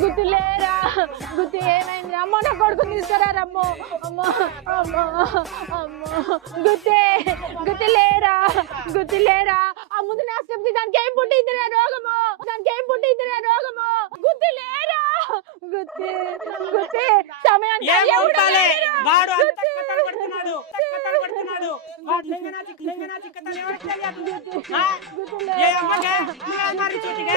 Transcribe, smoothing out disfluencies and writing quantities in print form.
గుర్తులేరా గుర్తు ఏమైంది అమ్మ నా కొడుకు తీసుకురా రమ్మో అమ్మ అమ్మ అమ్మ గుర్తులేరా ఆ ముందు నా చెప్తే దానికి ఏం పుట్టిందిరా రోగము గుర్తులేరా గుర్తే సమయానికి వాడు అంత కథలు పడుతున్నాడు వాడు లేగనా చిక్కతనే ఎవరికి తెలియదు ఏ అమ్మకే మరి చూటిగా